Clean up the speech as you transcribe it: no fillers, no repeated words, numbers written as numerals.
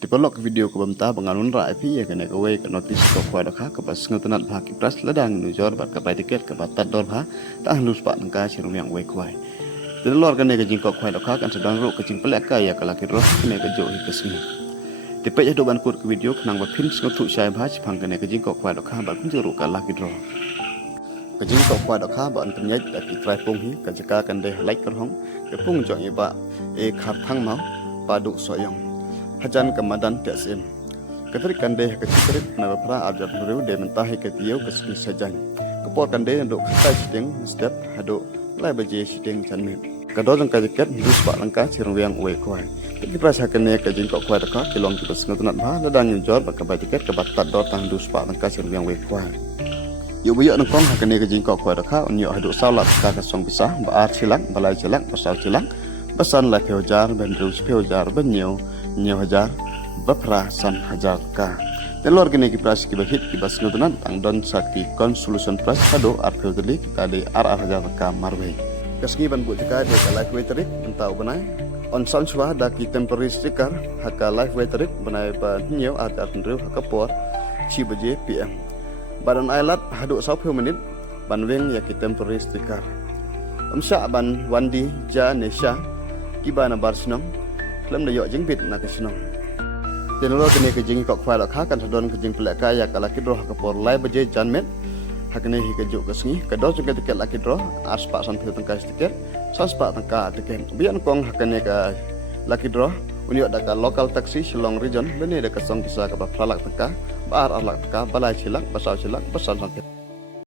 Tipolog video ko bamta bangalun ra IP ya kena kawai ke notis ko kwa dakha ke pas ngotanat bha ki pras ladang nu jor bat ka pai tiket ke bat dor bha ta halus pak nangka sirum yang wai kwai telor kene ke jingkok kwai dakha kan sedang ro ke jing pelak ka ya kala ki roh kene ke jo hi ke sini tipe ya do ban kut ke video kenang ba pin ngothu sai bha chphang kene ke jingkok kwai dakha ba kun juru ka la ki ro ke jingkok kwai dakha ba an penyai da ki trai pung hi ka jaka kan de like kar hong ke pung jo ba e khap thang mau padu soyong Hajan kemadan TSM. Keterik kande kecikrit na pra abjad beru de mentahi ketiau kesini sajan. Kepot kande nduk kata siding step hado lai baje siding janme. Kado jang kajiket dus pak langka sirung yang uwe kwai. Iki prasa kene kajing kok kwai taka kilong kita sengutunat bah ladang njor bak kabai tiket ke batat dor tang dus pak langka sirung yang uwe kwai. Yu buyok nangkong hakene kajing kok kwai taka unyo hado salat ka kasong pisah baar silak balai silak pasal silak pesan lai peujar ben dus peujar ben nhiều hajar bapra san hajar ka telor gene ki pras ki bahit ki bas nutunan tang don sakti kon solution pras kado arpeu deli kita de ar hajar ka marwe kaski ban bu jaka de life waiterik entau banai on san swa da ki temporary sticker haka life waiterik banai ba nhiều atar ndru haka por chi baje pm badan ailat hadu 60 menit ban weng ya ki temporary sticker sya ban wandi ja nesha ki bana barsinam lam da yo jing bit na kasino tenolo kene ke jing kok file kha kan sadon ke jing pelak kaya kala kidro ka por lai baje janmet hakne hi ke juk kasni ka do juga tiket la kidro ars pak san pil tangka tiket sas pak tangka tiket bian kong hakne ka la kidro unio da ka local taxi Shillong region bene da ka song kisa ka ba plalak tangka bar alak tangka balai silak basau silak pasal sanket